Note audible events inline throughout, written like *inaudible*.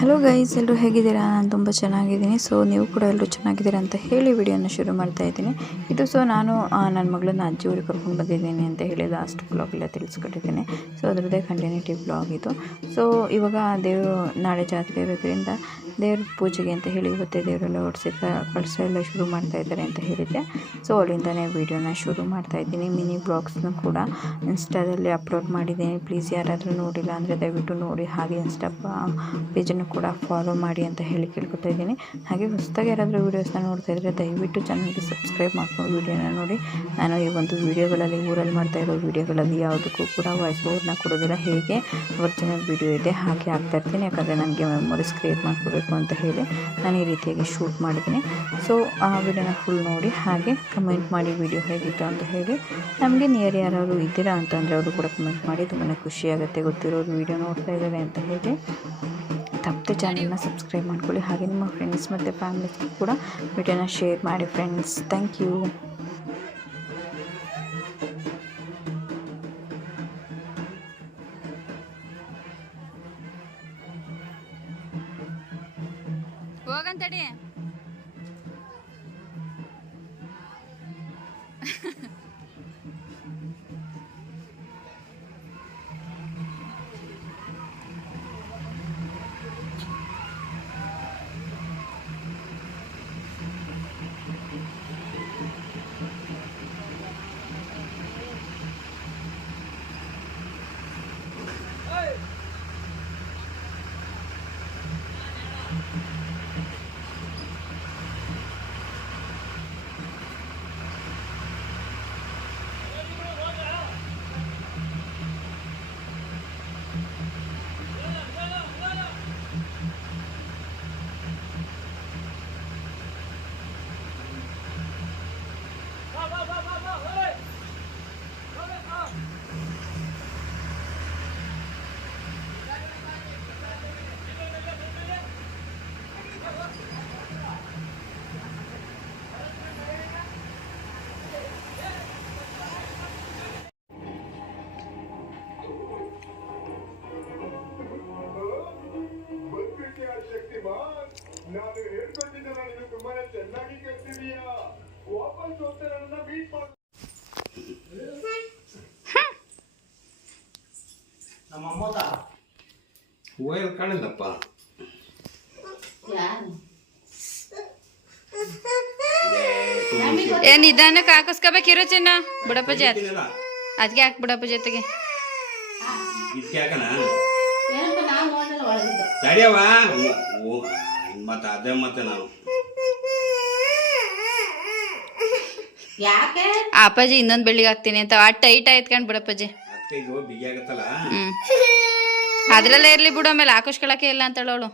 Hello guys ಎಲ್ಲರೂ ಹೇಗಿದ್ದೀರಾ? ನಾನು ತುಂಬ ಚೆನ್ನಾಗಿದ್ದೀನಿ. ಸೊ ನೀವು ಕೂಡ ಎಲ್ಲರೂ ಚೆನ್ನಾಗಿದ್ದೀರಾ ಅಂತ ಹೇಳಿ ವಿಡಿಯೋನ ಶುರು ಮಾಡ್ತಾ ಇದ್ದೀನಿ. ಇದು ಸೊ ನಾನು ನನ್ನ ಮಗಳನ್ನ ಅಜ್ಜಿ ಊರಿಗೆ ಕರ್ಕೊಂಡು ಬಂದಿದ್ದೀನಿ ಅಂತ ಹೇಳಿ ಲಾಸ್ಟ್ ಬ್ಲಾಗೆಲ್ಲ ತಿಳಿಸ್ಕೊಟ್ಟಿದ್ದೀನಿ. ಸೊ ಅದರದ್ದೇ ಕಂಟಿನ್ಯೂಟಿ ಬ್ಲಾಗ್ ಇದು. ಸೊ ಇವಾಗ ದೇವರು ನಾಳೆ ಜಾತ್ರೆ ಇರೋದ್ರಿಂದ ದೇವ್ರ ಪೂಜೆಗೆ ಅಂತ ಹೇಳಿ ಇವತ್ತೇ ದೇವರೆಲ್ಲ ಓಡಿಸಿ ಕಳಸ ಎಲ್ಲ ಶುರು ಮಾಡ್ತಾ ಇದ್ದಾರೆ ಅಂತ ಹೇಳಿದ್ದೆ. ಸೊ ಅಲ್ಲಿಂದನೇ ವೀಡಿಯೋನ ಶುರು ಮಾಡ್ತಾ ಇದ್ದೀನಿ. ಮಿನಿ ಬ್ಲಾಗ್ಸ್ನ ಕೂಡ ಇನ್ಸ್ಟಾದಲ್ಲಿ ಅಪ್ಲೋಡ್ ಮಾಡಿದ್ದೀನಿ ಪ್ಲೀಸ್ ಯಾರಾದರೂ ನೋಡಿಲ್ಲ ಅಂದರೆ ದಯವಿಟ್ಟು ನೋಡಿ. ಹಾಗೆ ಇನ್ಸ್ಟಾ ಪೇಜನ್ನು ಕೂಡ ಫಾಲೋ ಮಾಡಿ ಅಂತ ಹೇಳಿ ಕೇಳ್ಕೊತಾ ಇದ್ದೀನಿ. ಹಾಗೆ ಹೊಸದಾಗಿ ಯಾರಾದರೂ ವೀಡಿಯೋಸ್ನ ನೋಡ್ತಾ ಇದ್ದರೆ ದಯವಿಟ್ಟು ಚಾನಲ್ಗೆ ಸಬ್ಸ್ಕ್ರೈಬ್ ಮಾಡ್ಕೊಂಡು ವೀಡಿಯೋನ ನೋಡಿ. ನಾನು ಈ ಒಂದು ವೀಡಿಯೋಗಳಲ್ಲಿ ಊರಲ್ಲಿ ಮಾಡ್ತಾ ಇರೋ ವೀಡಿಯೋಗಳಲ್ಲಿ ಯಾವುದಕ್ಕೂ ಕೂಡ ವಾಯ್ಸ್ ಓವರ್ನ ಕೊಡೋದಿಲ್ಲ ಹೇಗೆ? ಒರಿಜಿನಲ್ ವೀಡಿಯೋ ಇದೆ. ಹಾಗೆ ಆಗ್ತಾ ಇರ್ತೀನಿ. ಯಾಕಂದರೆ ನನಗೆ ಮೆಮೊರೀಸ್ ಕ್ರಿಯೇಟ್ ಮಾಡ್ಕೋಬೇಕು ಅಂತ ಹೇಳಿ ನಾನು ಈ ರೀತಿಯಾಗಿ ಶೂಟ್ ಮಾಡಿದ್ದೀನಿ. ಸೊ ಆ ವಿಡಿಯೋನ ಫುಲ್ ನೋಡಿ ಹಾಗೆ ಕಮೆಂಟ್ ಮಾಡಿ ವಿಡಿಯೋ ಹೇಗಿತ್ತು ಅಂತ ಹೇಳಿ ನಮಗೆ ನಿಯರ್ ಯಾರು ಇದ್ದೀರಾ ಅಂತಂದರೆ ಅವರು ಕೂಡ ಕಮೆಂಟ್ ಮಾಡಿ ತುಂಬಾ ಖುಷಿಯಾಗುತ್ತೆ ಗೊತ್ತಿರೋರು ವಿಡಿಯೋ ನೋಡ್ತಾ ಇದ್ದಾರೆ ಅಂತ ಹೇಳಿ. ತಪ್ಪದೆ ಚಾನಲ್ನ ಸಬ್ಸ್ಕ್ರೈಬ್ ಮಾಡ್ಕೊಳ್ಳಿ. ಹಾಗೆ ನಿಮ್ಮ ಫ್ರೆಂಡ್ಸ್ ಮತ್ತು ಫ್ಯಾಮಿಲಿಸ್ಗೂ ಕೂಡ ವಿಡಿಯೋನ ಶೇರ್ ಮಾಡಿ ಫ್ರೆಂಡ್ಸ್ ಥ್ಯಾಂಕ್ ಯು ಕಾಣಿಲ್ಲಪ್ಪ ಏ ನಿಧಾನಕ್ಕೆ ಹಾಕಿಸ್ಕೋಬೇಕಿರೋ ಚಿನ್ನ. ಬುಡಪ್ಪ ಜಾತ್ ಅದಕ್ಕೆ ಹಾಕ್ ಬುಡಪ್ಪ ಜೊತೆಗೆ. ತಡಿಯವ ಮತ್ತೆ ಅದೇ ಮತ್ತೆ ನಾವು ಯಾಕೆ? ಅಪ್ಪಾಜಿ ಇನ್ನೊಂದು ಬೆಳ್ಳಿಗೆ ಹಾಕ್ತೀನಿ ಅಂತ ಆ ಟೈಟ್ ಆಯ್ತ್ಕೊಂಡು ಬಿಡಪ್ಪಾಜಿ. ಬಿಗಿ ಆಗತ್ತಲ್ಲ? ಅದ್ರಲ್ಲೇ ಇರ್ಲಿ ಬಿಡು ಆಮೇಲೆ ಹಾಕಿಸ್ಕೊಳಕ್ಕೆ ಇಲ್ಲ ಅಂತ ಹೇಳೋಳು.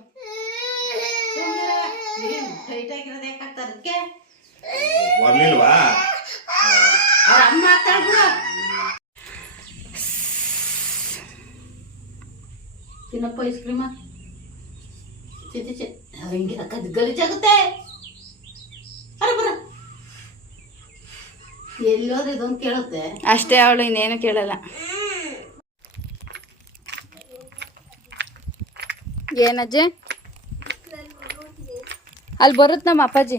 ತಿನ್ನಪ್ಪ ಐಸ್ ಕ್ರೀಮ. ಹಿಂಗೆ ಕದ್ ಗಲೀಜಾಗುತ್ತೆ ಅರೆ ಬರ. ಎಲ್ಲಿ ಹೋದ್ರೆ ಇದೊಂದು ಕೇಳುತ್ತೆ. ಅಷ್ಟೇ ಅವಳು ಇನ್ನೇನು ಕೇಳಲ್ಲ. ಏನಜ್ಜಿ ಅಲ್ಲಿ ಬರುತ್ತೆ ನಮ್ಮ ಅಪ್ಪಾಜಿ.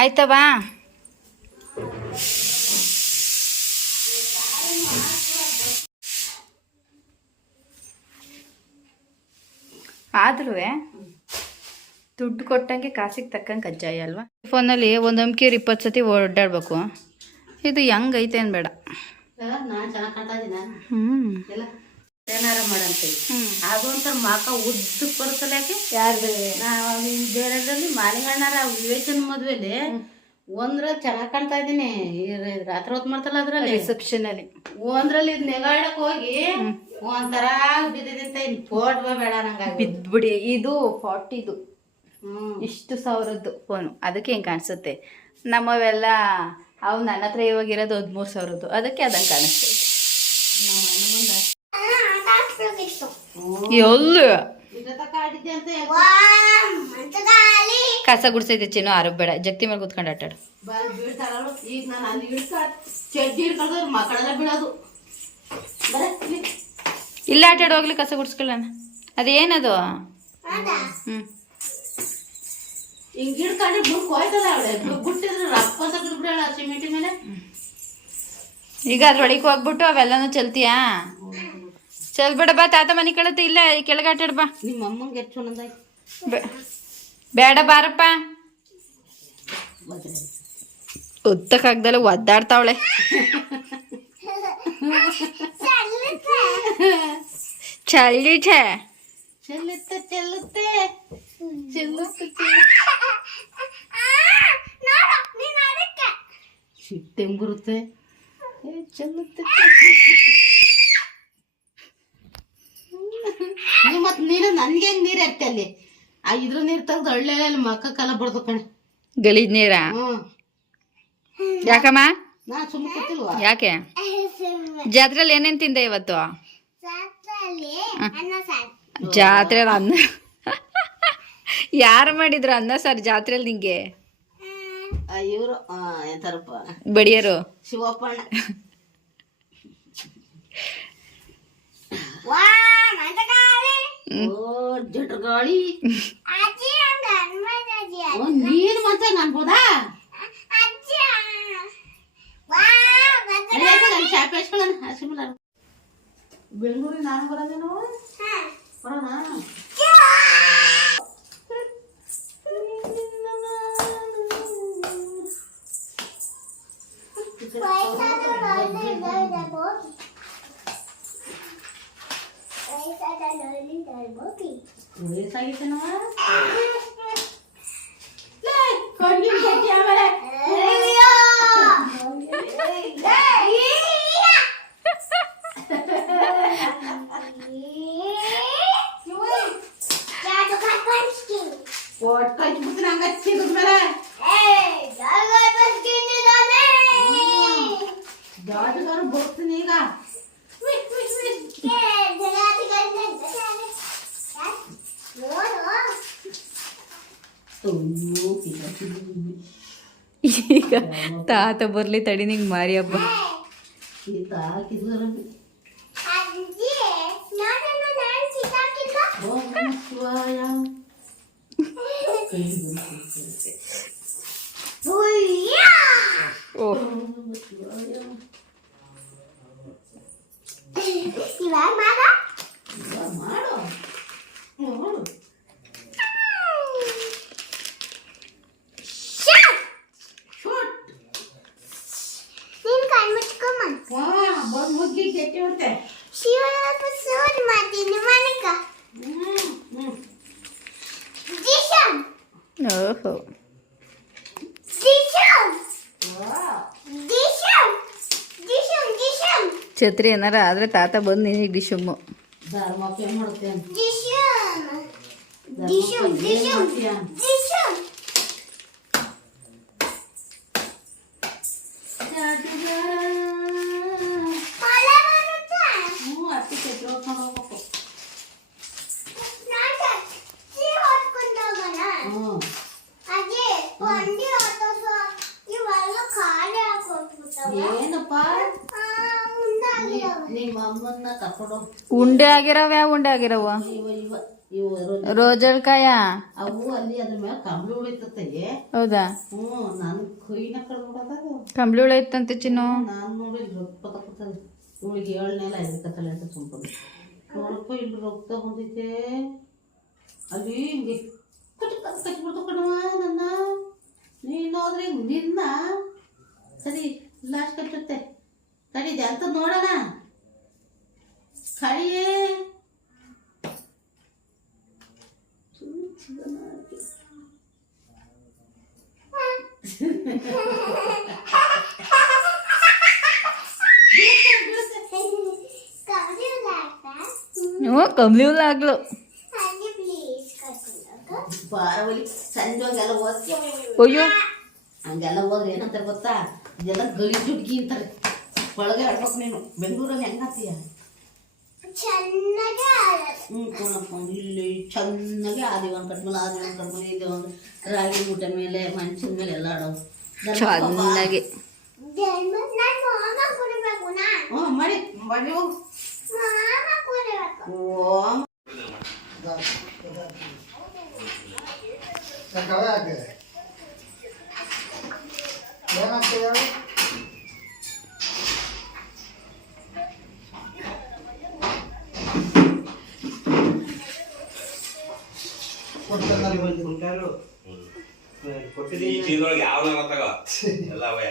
ಆಯ್ತಾ ಬಾ ಆದ್ರೂ ದುಡ್ಡು ಕೊಟ್ಟಂಗೆ ಕಾಸಿಗೆ ತಕ್ಕಂಗೆ ಕಜ್ಜಾಯ ಅಲ್ವಾ? ಫೋನಲ್ಲಿ ಒಂದು ಅಂಕಿಯರ್ ಇಪ್ಪತ್ತು ಸತಿ ಓಡಾಡ್ಬೇಕು. ಇದು ಹೆಂಗೈತೆ ಅನ್ಬೇಡ. ಹ್ಞೂ ಏನಾರ ಮಾಡಂತೆ ಅದು ಒಂಥರ ಮಾಕ ಉದ್ದಕ್ಕೆ ಬರುತ್ತಲ್ಲ ಯಾಕೆ? ಯಾರ್ದು? ನಾವು ಬೇರೆದ್ರಲ್ಲಿ ಮಾಲಿಂಗಣ್ಣರ ವಿವೇಚನ ಮದ್ವೆಲಿ ಒಂದ್ರ ಚೆನ್ನಾಗ್ ಕಾಣ್ತಾ ಇದೀನಿ ರಾತ್ರಿ ಹೊತ್ತು ಮಾಡ್ತಲ್ಲ ಅದ್ರಲ್ಲಿ? ರಿಸೆಪ್ಷನ್ ಅಲ್ಲಿ ಒಂದ್ರಲ್ಲಿ ಇದ್ ನೆಗಾಡಕ್ ಹೋಗಿ ಒಂಥರ ಬಿದ್ದಿದ್ದಂತ ಇನ್ ಫೋಟೋ ಬೇಡ ನಂಗ ಬಿದ್ಬಿಡಿ. ಇದು ಫಾರ್ಟಿದು. ಹ್ಮ್. ಇಷ್ಟು ಸಾವಿರದ್ದು ಫೋನು. ಅದಕ್ಕೆ ಹಿಂಗೆ ಕಾಣಿಸುತ್ತೆ. ನಮ್ಮವೆಲ್ಲ ಅವು ನನ್ನ ಹತ್ರ ಇವಾಗ ಇರೋದು ಹದಿಮೂರು ಸಾವಿರದ್ದು. ಅದಕ್ಕೆ ಅದಂಗೆ ಕಾಣಿಸ್ತೈತೆ ಎಲ್ಲಿ. ಕಸ ಗುಡ್ಸೈತೆ ಚಿನ್ನು ಆರೋಗ್ಯ ಬೇಡ. ಜಗ್ತಿ ಮೇಲೆ ಕುತ್ಕೊಂಡು ಆಟಾಡು. ಇಲ್ಲಿ. ಆಟಾಡು, ಹೋಗ್ಲಿ ಕಸ ಗುಡ್ಸ್ಕೊಳ್ಳೋಣ. ಅದೇನದು? ಹ್ಞೂ ಹಿಂಗ್ ಹಿಡ್ಕೊಂಡು ಮುಂಕ್ ಹೋಯ್ತಲ್ಲ ಅವಳೆ ಬಿಟ್ಟಿದ್ರೆ ರಪ್ಪ ಅಂತ ಬಿಡ್ಬಿಡಲ್ಲ ಸಿಮೆಂಟ್ ಮೇಲೆ ಈಗ ಅದ್ರೊಳಗೆ ಹೋಗ್ಬಿಟ್ಟು ಅವೆಲ್ಲನೂ ಚಲ್ತೀಯಾ? ಚಲ್ಬೇಡ ಬಾ ತಾತ ಮನೆ ಕಳತ್ತೆ ಇಲ್ಲ ಈ ಕೆಳಗೆ ಆಟಾಡ್ ಬಾ. ನಿಮ್ಮ ಅಮ್ಮಂಗೆ ಎಷ್ಟು ಬೇಡ ಬಾರಪ್ಪ. ಉದ್ದಕ್ಕಾಗ್ದಲ್ಲ ಒದ್ದಾಡ್ತಾವಳೆ. ಚಳಿಠೆ ಚೆಲ್ಲುತ್ತೆ ಚೆಲ್ಲುತ್ತೆ. ಚೆಲ್ಲುತ್ತೆ ಸಿಟ್ಟೆಂಗ್ ಬರುತ್ತೆ ಚೆಲ್ಲುತ್ತೆ. ನೀ ಮತ್ ನೀನು ನನ್ಗೆ ಹೆಂಗ್ ನೀರ್ ಎತ್ತೆ ಅಲ್ಲಿ? ಆ ಇದ್ರ ನೀರ್ ತೆಗ್ದು ಒಳ್ಳೆ ಮಕ್ಕ ಕಾಲ ಬರ್ದು ಕಣೆ. ಗಲೀಜ್ ನೀರ? ಹ್ಮ್. ಯಾಕಮ್ಮ? ನಾ ಸುಮ್ಮನೆ ಕೂತಿಲ್ವಾ? ಯಾಕೆ? *laughs* ಜಾತ್ರೆಯಲ್ಲಿ ಏನೇನ್ ತಿಂದೆ ಇವತ್ತು? ಜಾತ್ರೆ ಅನ್ನ. *laughs* ಯಾರು ಮಾಡಿದ್ರು ಅನ್ನ ಸರ್ ಜಾತ್ರೆಯಲ್ಲಿ ನಿಂಗೆ? ಇವರು ಎಂತಾರಪ್ಪ? ಬಡಿಯರು. ಶಿವಪ್ಪಣ್ಣ. *laughs* ಓ ಜಟಗಾಳಿ ಓ, ನೀನು ಮತ್ತೆ ಅನ್ಬೋದಾ ಶಾಪ್ ಹಚ್ಕೊಳ್ಳೋಣ ಹಸಿಮಲ ಬೆಂಗಳೂರಿಗೆ ನಾನು ಬರೋದೇನೋ ಬರೋಣ ಈಗ ತಾತ ಬರ್ಲಿ ತಡಿ ನಿಂಗೆ ಮಾರಿ ಹಬ್ಬ. ಇವಾಗ ಮಾಡು ಮಾಡು ಶೂಟ್ ವಾ ಬಂದ್ ಮುಗ್ಗಿ ಕೆಟ್ಟಿ ಬಿಡ್ತೆ ಹ್ಮ್ ಹ್ಮ್ ಓಹೋ ವಾ ಛತ್ರಿ ಏನಾರ ಆದ್ರೆ ತಾತ ಬಂದು ನಿನಗೆ ಡಿಶಮ್ಮು ಧರ್ಮಕ್ಕೆ ಏನ್ ಮಾಡ್ತೇನೆ ಧರ್ಮಕ್ಕೆ ಏನ್ ಮಾಡ್ತೀಯ? ಹ್ಞೂ ಅತ್ತಿ ಕೆಟ್ಟ ಹೊತ್ಕೊಂಡ್ ಹೋಗ್ಬೇಕು ಹ್ಞೂ ಏನಪ್ಪ ನಿಮ್ಮ ಅಮ್ಮನ್ನ ಕರ್ಕೊಂಡು ಉಂಡೆ ಆಗಿರವ ಯಾವ ಉಂಡೆ ಆಗಿರವ ಇವ ಅವು ಅಲ್ಲಿ ಅದ್ರ ಮೇಲೆ ಕಂಬಳಿ ಹೌದಾ? ಹ್ಞೂ ನಾನು ಕೈನ ಕಳ್ಬಿಡೋದಾಗ ಕಂಬಳಿ ಉಳ ಇತ್ತಂತೆ ಚಿನ್ನು. ನಾನು ನೋಡಿ ರೊಕ್ಕ ತಗೋತದೆ ಇವಳಿಗೆ ಏಳನೇಲ ಎದಕ್ಕತ್ತಲ್ಲ ಅಂತ ಸುಮ್ಕೊಂಡು ನೋಡಪ್ಪ ಇಲ್ಲಿ ರೊಕ್ಕ ಅಲ್ಲಿ ಹಿಂಗೆ ಕಟ್ ಕಟ್ ಕಟ್ಬಿಡ್ತು ಕಣವ ನನ್ನ. ನೀನು ಹೋದ್ರೆ ನಿನ್ನ. ಸರಿ ಲಾಸ್ಟ್ ಕಟ್ಟುತ್ತೆ ತಡಿದೆ ಅಂತ ನೋಡೋಣ ಕಳಿಯೇ ಕಮ್ಲಿವ್ ಆಗ್ಲು. ಬಾರವಲಿ ಸಂಜೆ ಹಂಗೆಲ್ಲ ಓದ್ತಿ ಅಯ್ಯೋ. ಹಂಗೆಲ್ಲ ಹೋದ್ರೆ ಏನಂತಾರೆ ಗೊತ್ತಾ? ಇದೆಲ್ಲ ಗಲೀಜ್ ಹುಡುಗಿ ಅಂತಾರೆ. ಒಳಗೆ ಆಡ್ಬೇಕು ನೀನು. ಬೆಂಗಳೂರಲ್ಲಿ ಹೆಂಗಾತೀಯ ಹ್ಞೂ ಕಣಪ್ಪ ಇಲ್ಲಿ ಚೆನ್ನಾಗಿ ಆದಿ ಒಂದು ಕಟ್ಮೇಲೆ ಆದಿ ಒಂದು ಕಟ್ಮೇಲೆ ಇದೆ ಒಂದು ರಾಗಿ ಊಟ ಮೇಲೆ ಮಂಚಿನ ಮೇಲೆ ಎಲ್ಲ ಆಡೋವು. ಚೆನ್ನಾಗಿ. ಹ್ಞೂ ಮಾಡಿ. ಮಾಡಿ ಹೋಗು. ಓ ಈ ಚೀಲದೊಳಗೆ ಯಾವ ತಗೋ. ಎಲ್ಲ ಅವೇ.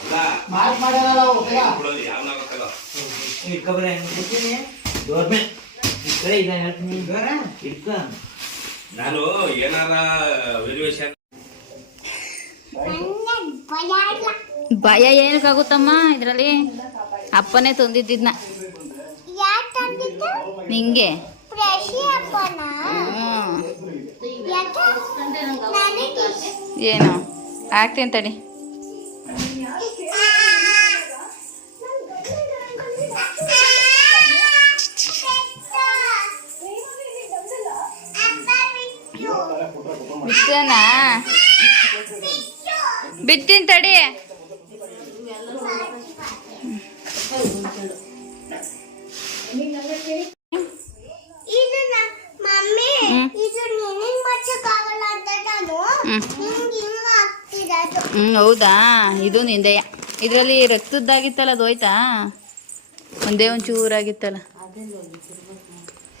ಅಲ್ಲ. ಬಿಡೋದು ಯಾವ ತಗೋ. ನಾನು ಏನಾರ ವೇರಿಯೇಷನ್ ಭಯ ಏನಕ್ಕಾಗುತ್ತಮ್ಮ ಇದರಲ್ಲಿ? ಅಪ್ಪನೇ ತಂದಿದ್ದಿದ್ನ. ನಿಂಗೆ. ಏನು? ಆಗ್ತೀನಿ ತಡಿ. ಹಿಂಗ್ ತಡಿ. ಹ್ಮ್. ಹೌದಾ? ಇದು ನಿಂದೆಯ. ಇದರಲ್ಲಿ ರಕ್ತದ್ದಾಗಿತ್ತಲ್ಲ ಅದು ಹೋಯ್ತಾ? ಒಂದೇ ಒಂದು ಚೂರಾಗಿತ್ತಲ್ಲ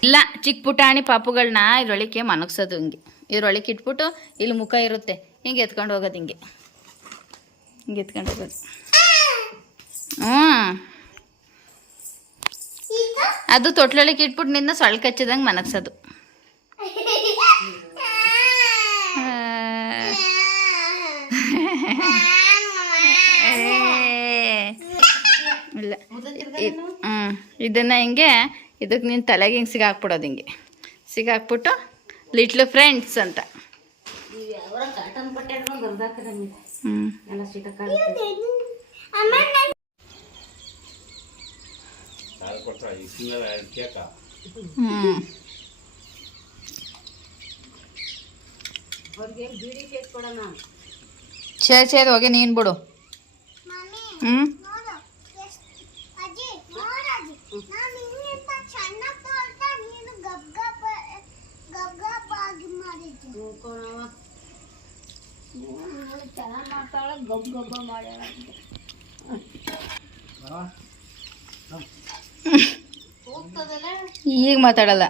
ಇಲ್ಲ ಚಿಕ್ಕ ಪುಟಾಣಿ ಪಾಪುಗಳನ್ನ ಇದ್ರೊಳಕ್ಕೆ ಮನಗ್ಸೋದು ಹಿಂಗೆ. ಇದ್ರೊಳಕ್ಕೆ ಇಟ್ಬಿಟ್ಟು ಇಲ್ಲಿ ಮುಖ ಇರುತ್ತೆ. ಹಿಂಗೆ ಎತ್ಕೊಂಡು ಹೋಗೋದು ಹಿಂಗೆ. ಹಿಂಗೆ ಎತ್ಕೊಂಡು ಹೋಗೋದು ಹ್ಞೂ ಅದು ತೊಟ್ಲೊಳಕ್ಕೆ ಇಟ್ಬಿಟ್ಟು ನಿನ್ನ ಸೊಳ್ಳೆ ಕಚ್ಚಿದಂಗೆ ಮನಗ್ಸೋದು. ಇಲ್ಲ. ಹ್ಞೂ ಇದನ್ನು ಹಿಂಗೆ, ಇದಕ್ಕೆ ನೀನು ತಲೆಗೆ ಹಿಂಗೆ ಸಿಗಾಕ್ಬಿಡೋದು ಹಿಂಗೆ. ಸಿಗಾಕ್ಬಿಟ್ಟು ಲಿಟ್ಲು ಫ್ರೆಂಡ್ಸ್ ಅಂತ. ಸರಿ ಸರಿ ಹೋಗಿ ನೀನು ಬಿಡು. ಹ್ಞೂ ನೋಡು ಎಷ್ಟ್ ಅಜ್ಜಿ ನೋಡಜ್ಜಿ ನಾನು ಹಿಂಗಿಂತ ಚೆನ್ನಾಗ್ ತೋರ್ತಾ ನೀನು ಗಬ್ ಗಬ್ ಗಬ್ ಗಬ್ ಆಗಿ ಮಾಡಿದ್ದೆ ಚೆನ್ನಾಗಿ ಮಾಡ್ತಾಳೆ ಗಬ್ ಗಬ್ಬ ಮಾಡ್ಯಾಳ ಈಗ ಮಾತಾಡಲ್ಲ.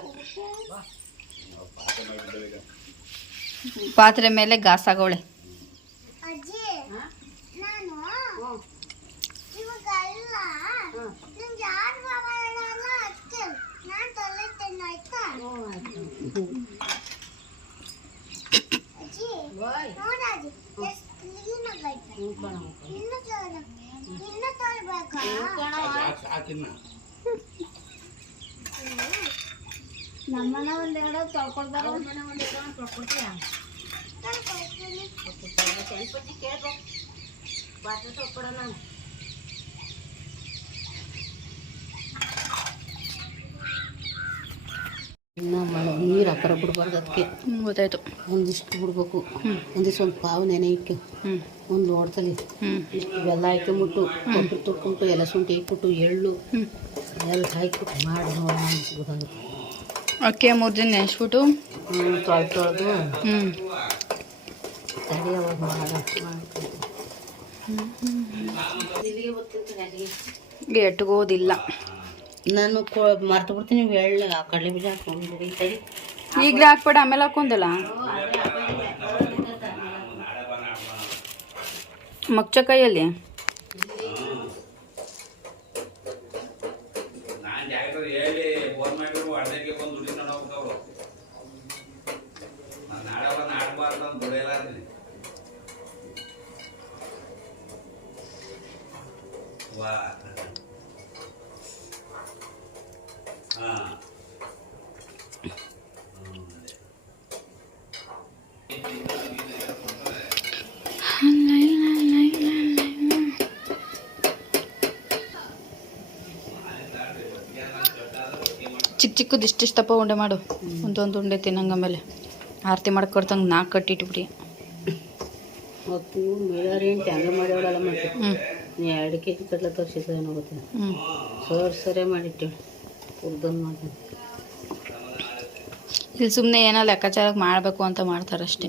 ಪಾತ್ರೆ ಮೇಲೆ ಗಾಸಾಗೋಳೆ. ಆಗೈತೆ ಇನ್ನು ತೊಳೆ ಇನ್ನು ತೊಳ್ಬೇಕಾ ಸಾಕಿನ್ನ ನಮ್ಮನ ಒಂದೆರಡು ತೊಳ್ಕೊಳ್ತಾರ ಕೊಡ್ತೀಯಾ ತೊಳ್ಕೊಳ್ತೀನಿ ಚನ್ಪಟ್ಟಿ ಕೇಳ್ಬೇಕು ಪಾತ್ರೆ ತೊಗೊಡೋಣ ಇನ್ನು ಮಳೆ ನೀರು ಹಾಕರ ಬಿಡ್ಬಾರ್ದು ಅದಕ್ಕೆ. ಗೊತ್ತಾಯ್ತು. ಒಂದಿಷ್ಟು ಬಿಡ್ಬೇಕು. ಒಂದಿಷ್ಟು ಒಂದು ಪಾವು ನೆನೆ ಇಟ್ಟು. ಹ್ಞೂ ಒಂದು ಲೋಡ್ತಲಿ ಹ್ಞೂ ಇಷ್ಟು ಬೆಲ್ಲ ಹಾಕೊಂಬಿಟ್ಟು ಕೊಬ್ಬರಿ ತುರ್ಕೊಂಬಿಟ್ಟು ಎಲ್ಲ ಶುಂಠಿ ಇಟ್ಬಿಟ್ಟು ಎಳ್ಳು ಹ್ಞೂ ಎಲ್ಲ ಹಾಕಿಬಿಟ್ಟು ಮಾಡಿ ನೋಡಿ ಗೊತ್ತಾಗುತ್ತೆ ಅಕ್ಕಿ ಮೂರು ದಿನ ನೆನೆಸ್ಬಿಟ್ಟು. ಹ್ಞೂ ತೊಳೆದು ತೊಳೆದು. ಹ್ಞೂ ತಡಿ ಅವಾಗ ಮಾಡೋ ಎಟ್ಗೋದಿಲ್ಲ. ನಾನು ಮರ್ತು ಬಿಡ್ತೀನಿ ಆ ಕಡಲೆ ಬೀಜ ಹಾಕೊಂಡಿರಿ ತಡಿ ಈಗಲೇ ಹಾಕ್ಬೇಡ ಆಮೇಲೆ ಹಾಕೊಂದಲ್ಲ ಮಗ್ಚಕಾಯಲ್ಲಿ ನಾನು ಜಾಗ್ರತೆ ಹೇಳಿ ಫೋನ್ ಮಾಡಿದ್ರು ಅಡ್ಡಕ್ಕೆ ಬಂದು ದುಡ್ಡು ನೋಡೋಗ್ತವ್ರು ನಾನು ನಾಳೆ ಬಂದು ಆಡಬಾರ್ದು ಅಂತ ದುಡಿಯಲ್ಲ ವಾ ಹಾ ಚಿಕ್ಕ ಚಿಕ್ಕದು ಇಷ್ಟಿಷ್ಟಪ್ಪ ಉಂಡೆ ಮಾಡು. ಒಂದೊಂದು ಉಂಡೆ ತಿನ್ನಂಗೆ ಆಮೇಲೆ. ಆರತಿ ಮಾಡ್ಕೊಡ್ತಂಗೆ ನಾಲ್ಕು ಕಟ್ಟಿಟ್ಬಿಡಿ ಮತ್ತು ಮಾಡ್ಯಾವಳಲ್ಲ ನೀ ಎರಡು ಕೆ ಜಿ ಕಟ್ಲ ತೋರಿಸಿದ್ರೆ ಗೊತ್ತಿಲ್ಲ ಸರ್ ಸರೇ ಮಾಡಿ ಇಲ್ಲಿ ಸುಮ್ಮನೆ ಏನೋ ಲೆಕ್ಕಾಚಾರಕ್ಕೆ ಮಾಡಬೇಕು ಅಂತ ಮಾಡ್ತಾರಷ್ಟೇ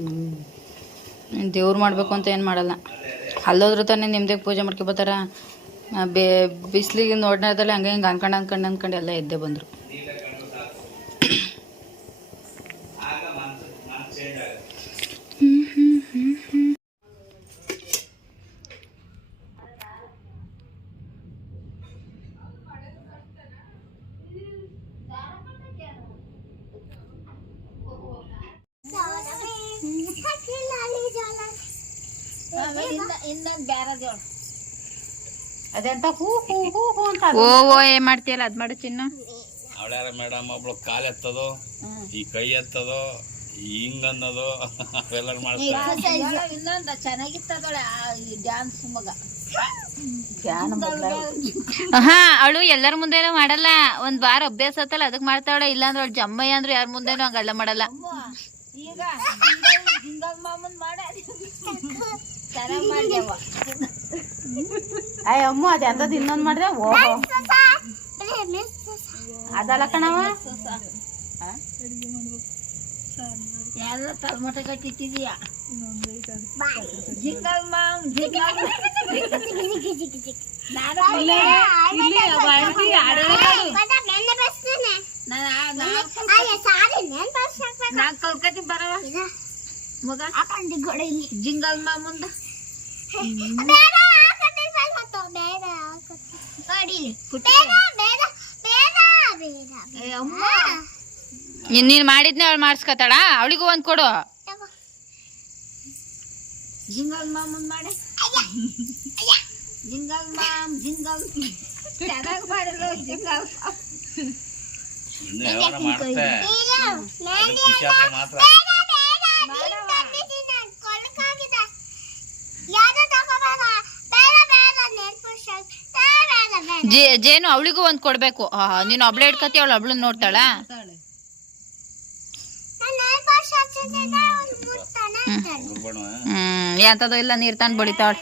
ದೇವ್ರು ಮಾಡಬೇಕು ಅಂತ ಏನು ಮಾಡಲ್ಲ. ಅಲ್ಲೋದ್ರೂ ತಾನೇ ನಿಮ್ದೇ ಪೂಜೆ ಮಾಡ್ಕೊಬೋತಾರ ಬೇ ಬಿಸಿಲಿಗೆ ನೋಡ್ನದಲ್ಲಿ ಹಂಗೆ ಹಿಂಗೆ ಅನ್ಕೊಂಡು ಅನ್ಕೊಂಡು ಅನ್ಕೊಂಡು ಎಲ್ಲ ಎದ್ದೆ ಬಂದರು ಆಗ ಮನ್ಸು ಮನ್ಸು ಚೇಂಜ್ ಆಗುತ್ತೆ ಅದೆಂತ ಹೂ ಹೂ ಹೂ ಹೂ ಅಂತ ಓ ಓ ಏನ್ ಮಾಡ್ತೀಯಲ್ಲ ಅದ್ ಮಾಡು ಚಿನ್ನು. ಅವಳ್ಯಾರ ಮೇಡಮ್ ಒಬ್ಳು ಕಾಲು ಎತ್ತದು ಈ ಕೈ ಎತ್ತದು ಈ ಹಿಂಗ್ ಅನ್ನೋದು ಅವೆಲ್ಲ ಮಾಡ್ತಾರೆ. ಇನ್ನೊಂದು ಚೆನ್ನಾಗಿತ್ತದಳೆ ಡ್ಯಾನ್ಸ್ ಮಗ ಹಾ ಅವಳು ಎಲ್ಲರ ಮುಂದೆನೂ ಮಾಡಲ್ಲ. ಒಂದ್ ವಾರ ಅಭ್ಯಾಸ ಆತಲ್ಲ ಅದಕ್ಕೆ ಮಾಡ್ತಾವಳೆ. ಇಲ್ಲಾಂದ್ರೆ ಅವಳು ಜಮ್ಮಯ್ಯ ಅಂದ್ರೆ ಯಾರ ಮುಂದೆನೂ ಹಂಗೆಲ್ಲ ಮಾಡಲ್ಲ. ಈಗ ಮಾಮನ್ ಮಾಡ ಅಯ್ಯ ಅಮ್ಮ ಅದೇ ಅಂದದ್ ಇನ್ನೊಂದು ಮಾಡಿದೆ? ಓಹೋ. ಅದಲ್ಲ ಕಣವ ಎಲ್ಲ ತಲ್ಮಟ ಕಟ್ಟಿಟ್ಟಿದೀಯಾ ಜಿಂಗಲ್ ಮಾಮ್ ಜಿಂಗಲ್ ನಾನು ನಾನು ಕಲ್ಕತ್ತಿ ಬರವ ಮಗ. ಜಿಂಗಲ್ ಅಮ್ಮ ಇನ್ ನೀನ್ ಮಾಡಿದ್ನೆ ಅವಳು ಮಾಡಿಸ್ಕೊತಾಳ ಅವಳಿಗೂ ಒಂದ್ ಕೊಡು ಜಿಂಗಲ್ ಮಾಮನ್ ಮಾಡಿ ಜಿಂಗಲ್ ಮಾಮ್ ಜಿಂಗಲ್ ಚೆನ್ನಾಗಿ ಮಾಡಿದ್ರು ಜಿಂಗಲ್ ಮಾಮ್. ಇನ್ನು ಯಾವಾಗ ಮಾಡುತ್ತೆ ಅದಕ್ಕೆ ಖುಷಿ ಆದ್ರೆ ಮಾತ್ರ ಜೇ ಜೇನು ಅವಳಿಗೂ ಒಂದ್ ಕೊಡ್ಬೇಕು. ನೀನು ಒಬ್ಳೆ ಇಟ್ಕತಿ ಅವಳು ಅಬ್ಳು ನೋಡ್ತಾಳ. ಹ್ಮ್. ಎಂತದೋ ಇಲ್ಲ ನೀರ್ ತಂದ್ ಬಡಿತಾಳ.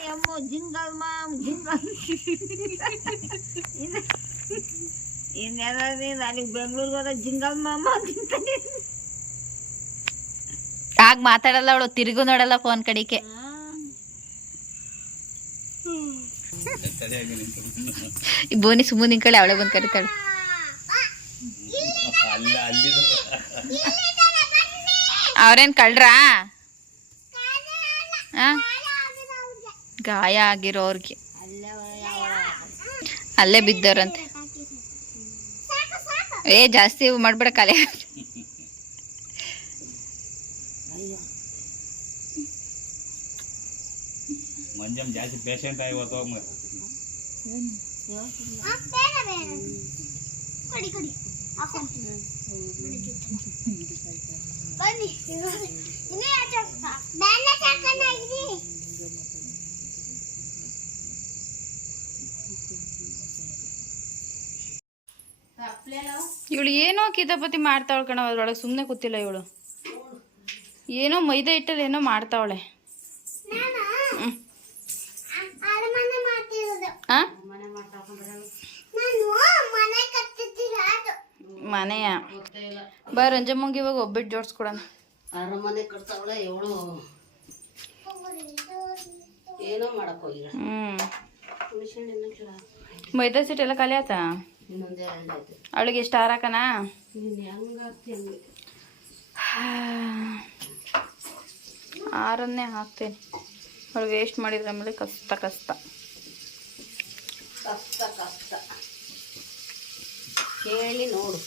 ಆಗ ಮಾತಾಡಲ್ಲ ಅವಳು ತಿರುಗು ನೋಡಲ್ಲ ಫೋನ್ ಕಡಿಕೆ. ಈ ಬೋನಿ ಸುಮ್ಮನೆ ನಿಂಕಳೆ ಅವಳೆ ಬಂದು ಕರಿತಾಳೆ. ಅವ್ರೇನ್ ಕಳ್ರಾ? ಗಾಯ ಆಗಿರೋರ್ಗೆ. ಅಲ್ಲೇ ಬಿದ್ದವ್ರಂತೆ. ಏ, ಜಾಸ್ತಿ ಮಾಡ್ಬೇಡ ಕಲೆ. ಮಂಜಮ್ ಜಾಸ್ತಿ ಪೇಷಂಟ್ ಆಗಿ ಇವತ್ತು ಇವಳು ಏನೋ ಕಿತಾಪತಿ ಮಾಡ್ತಾವಳು ಕಣ ಅದ್ರೊಳಗೆ ಸುಮ್ಮನೆ ಕೂತಿಲ್ಲ ಇವಳು. ಏನೋ ಮೈದಾ ಹಿಟ್ಟಲ್ಲಿ ಏನೋ ಮಾಡ್ತಾವಳೆ ಮನೆಯ. ಬಾ ರಂಜಮ್ಮಂಗೆ ಇವಾಗ ಒಬ್ಬಿಟ್ಟು ಜೋಡಿಸ್ಕೊಡೋಣ. ಅರಮನೆ ಕಟ್ತಾವಳೆ ಇವಳು ಏನೋ ಮಾಡಕ್ ಹೋಗಿಲ್ಲ ಹ್ಮ್. ಮಿಷನ್ ಇನ್ನೊಂದು ಮೈದಾ ಸೀಟ್ ಎಲ್ಲ ಖಾಲಿ ಆತಾ ಅವಳಿಗೆ ಇಷ್ಟ ಹಾರಾಕನ? ಆರನ್ನೇ ಹಾಕ್ತೀನಿ. ಅವಳು ವೇಸ್ಟ್ ಮಾಡಿದ್ರೆ ಆಮೇಲೆ ಕಷ್ಟ ಕಷ್ಟ. ಕಷ್ಟ ಕಷ್ಟ. ಕೇಳಿ ನೋಡು.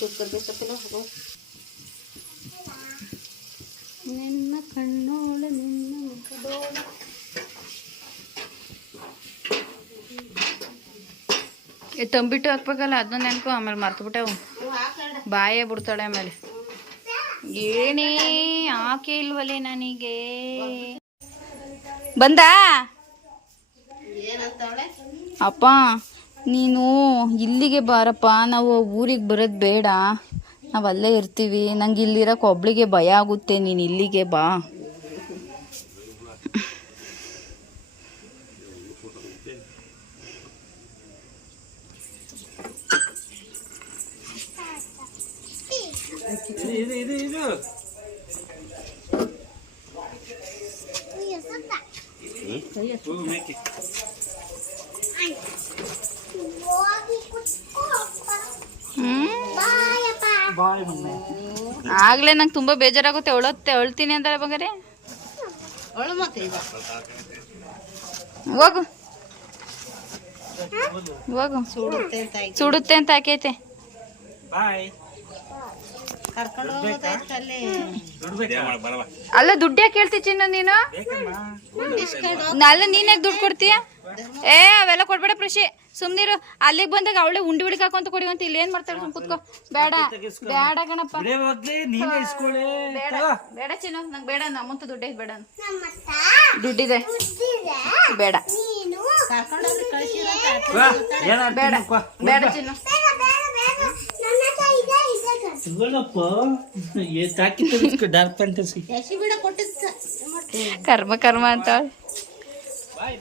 ಕುಕ್ಕರ್ ಹೋಗು. ನಿನ್ನ ಕಣ್ಣೋಳ ನಿನ್ನ ಮುಖದೋಳ. ತಂಬಿಟ್ಟು ಹಾಕ್ಬೇಕಲ್ಲ ಅದನ್ನ ನೆನ್ಕೊ ಆಮೇಲೆ ಮರ್ತುಬಿಟ್ಟವು. ಬಾಯೇ ಬಿಡ್ತಾಳೆ ಆಮೇಲೆ. ಏನೇ ಆಕೆ ಇಲ್ವಲ್ಲೇ ನನಗೆ. ಬಂದಾ? ಏನಂತವಳೆ? ಅಪ್ಪ ನೀನು ಇಲ್ಲಿಗೆ ಬಾರಪ್ಪ. ನಾವು ಊರಿಗೆ ಬರೋದು ಬೇಡ. ನಾವು ಅಲ್ಲೇ ಇರ್ತೀವಿ. ನಂಗೆ ಇಲ್ಲಿರೋಕೆ ಒಬ್ಳಿಗೆ ಭಯ ಆಗುತ್ತೆ. ನೀನು ಇಲ್ಲಿಗೆ ಬಾ. ಆಗ್ಲೇ ನಂಗೆ ತುಂಬಾ ಬೇಜಾರಾಗುತ್ತೆ ಅಳತ್ತೆ ಅಳ್ತೀನಿ ಅಂತಾರೆ ಬಂಗಾರೆ? ಹೋಗು. ಹೋಗು. ಸುಡುತ್ತೆ ಅಂತ ಆಕೈತೆ. ಸುಡುತ್ತೆ ಅಂತ ಆಕೈತೆ ಕರ್ಕೊಂಡು ಹೋಗೋದಾಯ್ತು ಅಲ್ಲಿ ದುಡ್ಡು ಯಾಕೆ ಹೇಳ್ತಿ ಚಿನ್ನ ನೀನು? ಅಲ್ಲ ನೀನ್ ಯಾಕೆ ದುಡ್ಡು ಕೊಡ್ತೀಯ? ಏ ಅವೆಲ್ಲ ಕೊಡ್ಬೇಡ ಪ್ರಶಿ ಸುಮ್ನಿರು ಅಲ್ಲಿಗೆ ಬಂದಾಗ ಅವಳೆ ಉಂಡಿ ಹುಡುಕ್ ಹಾಕೊಂತ ಕೊಡಿವಂತ ಇಲ್ಲಿ ಏನ್ ಮಾಡ್ತಾಳೆ ಸುಮ್ ಕುತ್ಕೋ. ಬೇಡ ಬೇಡ ಗಣಪ್ಪ ಬೇಡ ಬೇಡ ಚಿನ್ನ ನಂಗೆ ಬೇಡ ನಮ್ಮಂತ ದುಡ್ಡೇ ಬೇಡ. ನಮ್ಮ ಅತ್ತ ದುಡ್ಡಿದೆ. ಬೇಡ. ಬೇಡ ಬೇಡ ಚಿನ್ನ ಬೇಗ ಬೇಗ ಬೇಗ ನನ್ನ ಹತ್ರ ಇದೆ ಇದೆ ಕಣ್. ತಗೊಳಪ್ಪ ಏ ತಾಕಿ ತರಿಸ್ಕೊ ಡಾರ್ಕ್ ಫ್ಯಾಂಟಸಿ ಕರ್ಮ ಕರ್ಮ ಅಂತ. ಬಾಯ್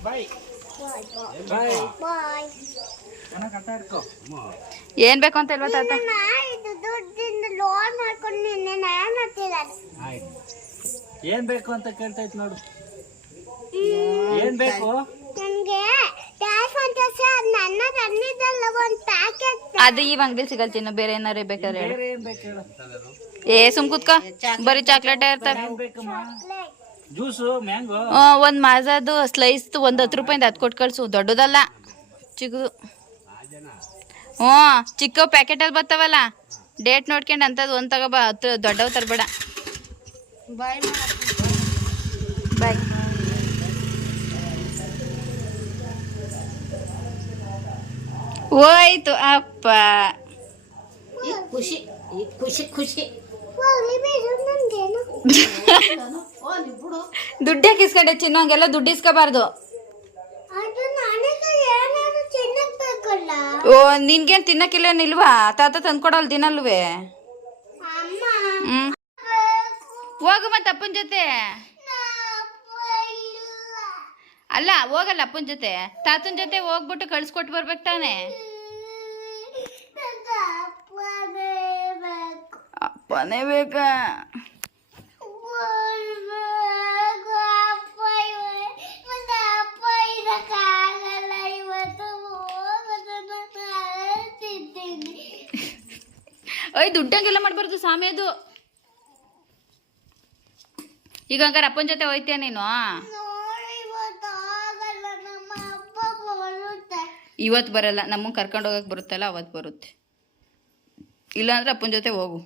ಏನ್ ಬೇಕು ಅಂತ ಇಲ್ವಾ ತಾತ? ನಾ ಇದು ದುಡ್ಡಿಂದ ಲೋನ್ ಮಾಡ್ಕೊಂಡು ನಿನ್ನೆ ನಾನು ಹತ್ತಿರೋದು ಏನ್ ಬೇಕು ಅಂತ ಕೇಳ್ತಾ ಇತ್ತು ನೋಡು. ಏನ್ ಬೇಕು? ನನಗೆ ಅದು ನನ್ನ ತಂದಿದ್ದಲ್ಲ ಒಂದು ಪ್ಯಾಕೆಟ್ ಅದು ಈ ಅಂಗಡಿ ಸಿಗಲ್ತಿ ಬೇರೆ ಏನಾರೇ ಬೇಕಾದ್ರೆ ಹೇಳು. ಬೇರೆ ಏನ್ ಬೇಕು ಹೇಳು? ಏ ಸುಮ್ ಕುತ್ಕೋ. ಬರೀ ಚಾಕ್ಲೇಟ್ ಇರ್ತಾರೆ ಏನ್ ಬೇಕಮ್ಮ ಜ್ಯೂಸು ಮ್ಯಾಂಗೋ ಆ, ಒಂದ್ ಮಾಜಾದು ಸ್ಲೈಸ್ ಒಂದ್ ಹತ್ತು ರೂಪಾಯಿಂದ ಹತ್ತು ಕೊಟ್ಟು ಕಳ್ಸು. ದೊಡ್ಡದಲ್ಲ. ಚಿಕ್ಕದು ಹ್ಞೂ ಚಿಕ್ಕ ಪ್ಯಾಕೆಟಲ್ಲಿ ಬರ್ತಾವಲ್ಲ ಡೇಟ್ ನೋಡ್ಕೊಂಡು ಅಂಥದ್ದು ಒಂದು ತಗೋಬ. ಹತ್ತು ದೊಡ್ಡವು ತರಬೇಡ. ಬಾಯ್ ಮಾಡ ಬಾಯ್ ಹೋಯ್ತು ಅಪ್ಪ ಖುಷಿ ಖುಷಿ ಖುಷಿ ದುಡ್ಡು ಯಾಕೆ ಇಸ್ಕೊಂಡೆ ಚಿನ್ನ ಹಂಗೆಲ್ಲ ದುಡ್ಡು ಇಸ್ಕೋಬಾರ್ದು ಅದು ನನಗೆ ಏನಾದ್ರು ಚಿನ್ನಕ್ಕೆ ಬೇಕಲ್ಲ? ಓ ನಿನ್ಗೇನು ತಿನ್ನಕ್ಕಿಲ್ಲ ನಿಲ್ವಾ ತಾತ ತಂದ್ಕೊಡಲ್ ದಿನಲ್ವೇ ಅಮ್ಮ. ಹ್ಮ್. ಹೋಗು ಮತ್ತೆ ಅಪ್ಪನ ಜೊತೆ. ಅಲ್ಲ ಹೋಗಲ್ಲ ಅಪ್ಪನ ಜೊತೆ. ತಾತನ ಜೊತೆ ಹೋಗ್ಬಿಟ್ಟು ಕಳ್ಸ್ಕೊಟ್ಟು ಬರ್ಬೇಕು ತಾನೆ. ಅಪ್ಪನೇ ಬೇಕ? ಅಯ್ಯ ದುಡ್ಡಂಗೆಲ್ಲ ಮಾಡ್ಬಾರ್ದು ಸಾಮೆ ಅದು. ಈಗ ಹಂಗಾರೆ ಅಪ್ಪನ ಜೊತೆ ಹೋಯ್ತೀಯ ನೀನು? ಇವತ್ತು ಬರಲ್ಲ ನಮ್ಮ ಕರ್ಕೊಂಡು ಹೋಗಕ್ಕೆ ಬರುತ್ತಲ್ಲ ಅವತ್ತು ಬರುತ್ತೆ. ಇಲ್ಲಾಂದ್ರೆ ಅಪ್ಪನ ಜೊತೆ ಹೋಗು.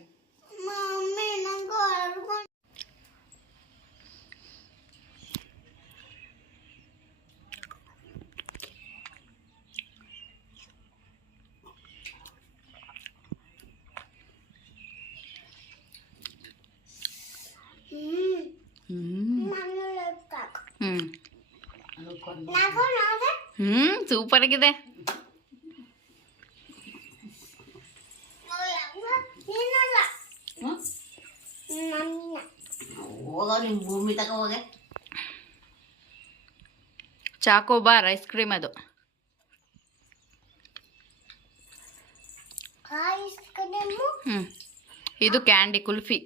ಹ್ಮ್ ಸೂಪರ್ ಆಗಿದೆ. ಚಾಕೋಬಾರ್ ಐಸ್ ಕ್ರೀಮ್ ಅದು. ಇದು ಕ್ಯಾಂಡಿ ಕುಲ್ಫಿ.